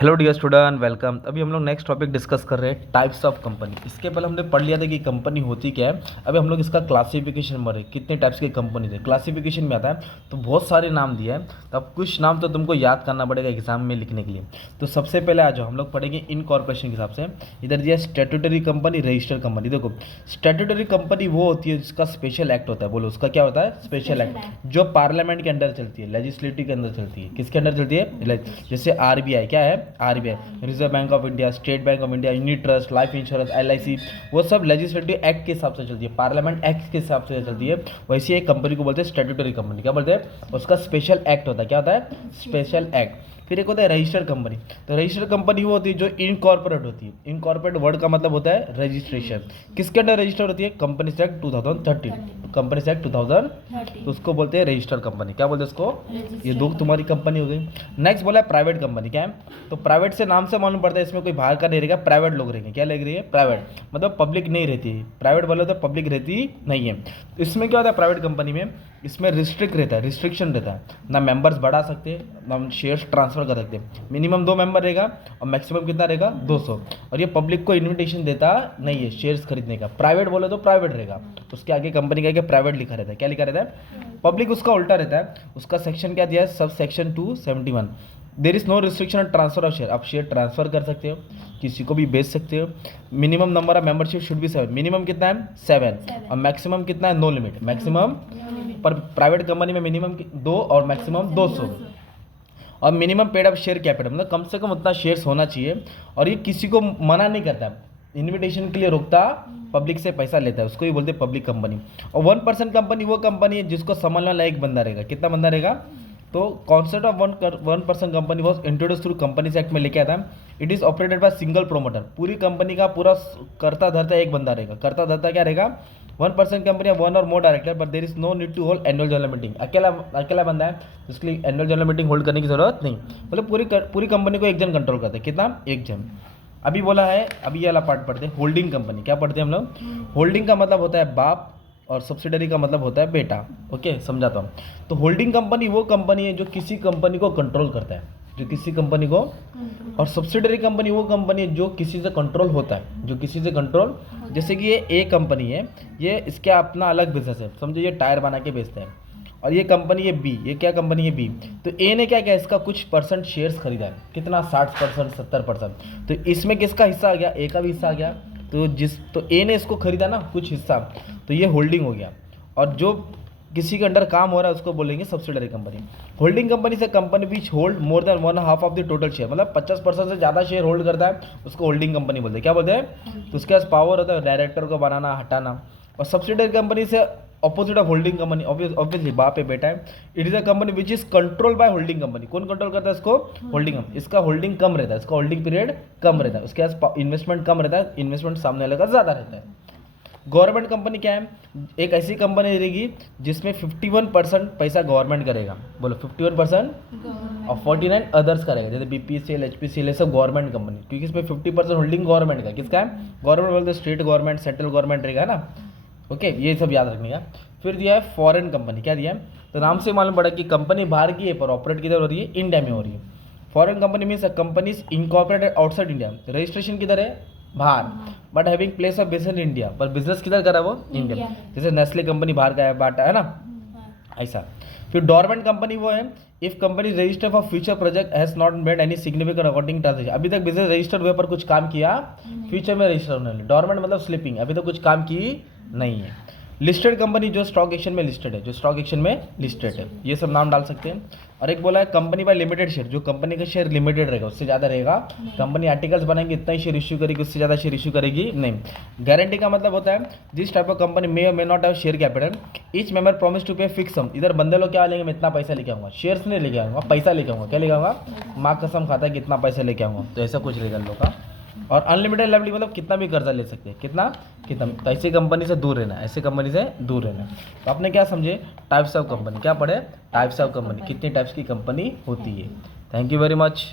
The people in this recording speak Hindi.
Hello dear student, welcome. अभी हम लोग नेक्स्ट टॉपिक डिस्कस कर रहे हैं, टाइप्स ऑफ कंपनी। इसके पहले हमने पढ़ लिया था कि कंपनी होती क्या है। अभी हम लोग इसका क्लासिफिकेशन में रहे, कितने टाइप्स की कंपनी थे। क्लासिफिकेशन में आता है तो बहुत सारे नाम दिए हैं, तो अब कुछ नाम तो तुमको याद करना पड़ेगा एग्जाम में लिखने के लिए। तो सबसे पहले आ जाओ, हम लोग पढ़ेंगे इनकॉर्पोरेशन के हिसाब से। इधर दिया स्टैट्यूटरी कंपनी, रजिस्टर्ड कंपनी। देखो, स्टैट्यूटरी कंपनी वो होती है जिसका स्पेशल एक्ट होता है। बोलो, उसका क्या होता है? स्पेशल एक्ट, जो पार्लियामेंट के अंदर चलती है, लेजिस्लेटिव के अंदर चलती है। किसके अंदर चलती है? जैसे आरबीआई क्या है? RBI, reserve bank of India, state bank of India, unit trust, life insurance, LIC, वो सब लेजिस्लेटिव एक्ट के हिसाब से चलती है, पार्लियामेंट एक्ट के हिसाब से चलती है। वैसे एक कंपनी को बोलते हैं स्टैट्यूटरी कंपनी। क्या बोलते हैं? उसका स्पेशल एक्ट होता है। क्या होता है? Special act. फिर एक होता है रजिस्टर्ड कंपनी। तो रजिस्टर्ड कंपनी वो होती है जो इनकॉर्पोरेट होती है। इनकॉर्पोरेट वर्ड का मतलब होता है रजिस्ट्रेशन। किसके अंडर रजिस्टर होती है? कंपनीज एक्ट 2013, कंपनीज एक्ट 2000, तो उसको बोलते हैं रजिस्टर्ड कंपनी। क्या बोलते हैं उसको? ये दो तुम्हारी कंपनी हो गई। नेक्स्ट बोला है प्राइवेट कंपनी। क्या है? तो प्राइवेट से नाम से मालूम पड़ता है इसमें कोई बाहर का नहीं रहेगा, प्राइवेट लोग रहेंगे। क्या लग रही है? प्राइवेट, मतलब पब्लिक नहीं रहती है। प्राइवेट बोले तो पब्लिक रहती नहीं है। तो इसमें क्या होता है प्राइवेट कंपनी में? इसमें रिस्ट्रिक्ट रहता है, रिस्ट्रिक्शन रहता है। ना मेंबर्स बढ़ा सकते, ना हम शेयर्स ट्रांसफर कर सकते। मिनिमम 2 मेंबर रहेगा और मैक्सिमम कितना रहेगा? 200। और ये पब्लिक को इन्विटेशन देता नहीं है शेयर्स खरीदने का। प्राइवेट बोले तो प्राइवेट रहेगा, उसके आगे कंपनी का आगे प्राइवेट लिखा रहता है। क्या लिखा रहता है? पब्लिक उसका उल्टा रहता है। उसका सेक्शन क्या दिया है? Sub section 271। There is no restriction transfer of share. आप शेयर ट्रांसफर कर सकते हो, किसी को भी बेच सकते हो। Minimum number of membership should be 7। Minimum कितना है? 7। और मैक्सिमम कितना है? No limit, maximum. पर प्राइवेट कंपनी में मिनिमम 2 और मैक्सिमम 200। और minimum paid up share capital, मतलब कम से कम उतना शेयर्स होना चाहिए। और ये किसी को मना नहीं करता, इन्विटेशन के लिए रोकता, पब्लिक से पैसा लेता है, उसको ही बोलते हैं पब्लिक कंपनी। और 1% कंपनी वो कंपनी है जिसको संभालने वाला एक बंदा रहेगा। कितना बंदा रहेगा? तो concept of 1% company was introduce through companies act में लेके आता है। It is operated by single promoter. पूरी कंपनी का पूरा करता धरता एक बंदा रहेगा। करता धरता क्या रहेगा? 1% कंपनी, 1 और more director, but there is no need to hold annual general meeting. अकेला बंदा है, इसके लिए एनुअल जनरल मीटिंग होल्ड करने की जरूरत नहीं। मतलब पूरी कंपनी को एक जन कंट्रोल करता है। कितना? एक जन। अभी बोला है, अभी ये वाला पार्ट पढ़ते हैं, होल्डिंग कंपनी। क्या पढ़ते हैं हम लोग? होल्डिंग का मतलब होता है बाप और सब्सिडरी का मतलब होता है बेटा। ओके, समझाता हूँ। तो होल्डिंग कंपनी वो कंपनी है जो किसी कंपनी को कंट्रोल करता है, जो किसी कंपनी को। और सब्सिडरी कंपनी वो कंपनी है जो किसी से कंट्रोल होता है, जो किसी से कंट्रोल। जैसे कि ये ए कंपनी है, ये इसका अपना अलग बिजनेस है, समझो ये टायर बना के बेचते हैं। और ये कंपनी है बी, ये क्या कंपनी है? बी। तो ए ने क्या किया? इसका कुछ परसेंट शेयर्स खरीदा है। कितना? 60%, 70%। तो इसमें किसका हिस्सा आ गया? ए का भी हिस्सा आ गया। तो ए ने इसको खरीदा ना कुछ हिस्सा, तो ये होल्डिंग हो गया। और जो किसी के अंडर काम हो रहा है उसको बोलेंगे सब्सिडरी कंपनी। होल्डिंग कंपनी से company which hold more than 1/2 of the total share, मतलब 50% से ज़्यादा शेयर होल्ड करता है, उसको होल्डिंग कंपनी बोलते हैं। क्या बोलते हैं? तो उसके पास पावर होता है डायरेक्टर को बनाना, हटाना। और सब्सिडरी कंपनी से opposite of holding company, obviously बाप है बेटा है। It is a company which is control by holding company. कौन कंट्रोल करता है इसको? Holding company. इसका होल्डिंग कम रहता है, इसका होल्डिंग पीरियड कम रहता है, उसके पास इन्वेस्टमेंट कम रहता है, इन्वेस्टमेंट सामने वाले का ज़्यादा रहता है। गवर्नमेंट कंपनी क्या है? एक ऐसी कंपनी रहेगी जिसमें 51% पैसा गवर्नमेंट करेगा। बोलो 51%, और 49 अदर्स करेगा, जैसे बीपीसीएल, एचपीसीएल, ये सब गवर्नमेंट कंपनी। क्योंकि इसमें 50% होल्डिंग गवर्नमेंट का। किसका है? गवर्नमेंट बोलते स्टेट गवर्नमेंट, सेंट्रल गवर्नमेंट रहेगा ना। ओके, ये सब याद रखने का। फिर दिया है फॉरेन कंपनी। क्या दिया है? तो नाम से मालूम पड़ा कि कंपनी बाहर की है पर ऑपरेट किधर हो रही है? इंडिया में हो रही है। Foreign company means company incorporated outside India. Registration किधर है? बाहर, but having place of business in India, पर बिजनेस किधर करा वो? इंडिया। जैसे नेस्ले कंपनी बाहर का है, बाटा है ना, ऐसा। फिर डोरमेंट कंपनी वो है if company register for future project has not made any significant accounting transaction. अभी तक बिजनेस रजिस्टर्ड हुए पर कुछ काम किया, फ्यूचर में रजिस्टर होने वाली। डोरमेंट मतलब स्लीपिंग, अभी तक कुछ काम की नहीं है। लिस्टेड कंपनी जो स्टॉक एक्सचेंज में लिस्टेड है, जो स्टॉक एक्सचेंज में लिस्टेड है, ये सब नाम डाल सकते हैं। और एक बोला है कंपनी बाय लिमिटेड शेयर, जो कंपनी का शेयर लिमिटेड रहेगा, उससे ज़्यादा रहेगा। कंपनी आर्टिकल्स बनाएंगे इतना ही शेयर इश्यू करेगी, उससे ज़्यादा शेयर इश्यू करेगी नहीं। गारंटी का मतलब होता है जिस type of company may not have share capital, each member promise to pay fix sum. इधर बंदे लोग क्या लेंगे? मैं इतना पैसा लेके आऊँगा, शेयर्स नहीं लेके आऊँगा, पैसा लेके आऊँगा। क्या लेके आऊँगा? माँ कसम खाता है कितना पैसा लेके आऊँगा, तो ऐसा कुछ रहेगा लोग का। और अनलिमिटेड लायबिलिटी मतलब कितना भी कर्जा ले सकते हैं, कितना कितना। तो ऐसी कंपनी से दूर रहना, ऐसी कंपनी से दूर रहना। तो आपने क्या समझे? Types of company. क्या पढ़े? टाइप्स ऑफ कंपनी, कितनी टाइप्स की कंपनी होती है। Thank you very much.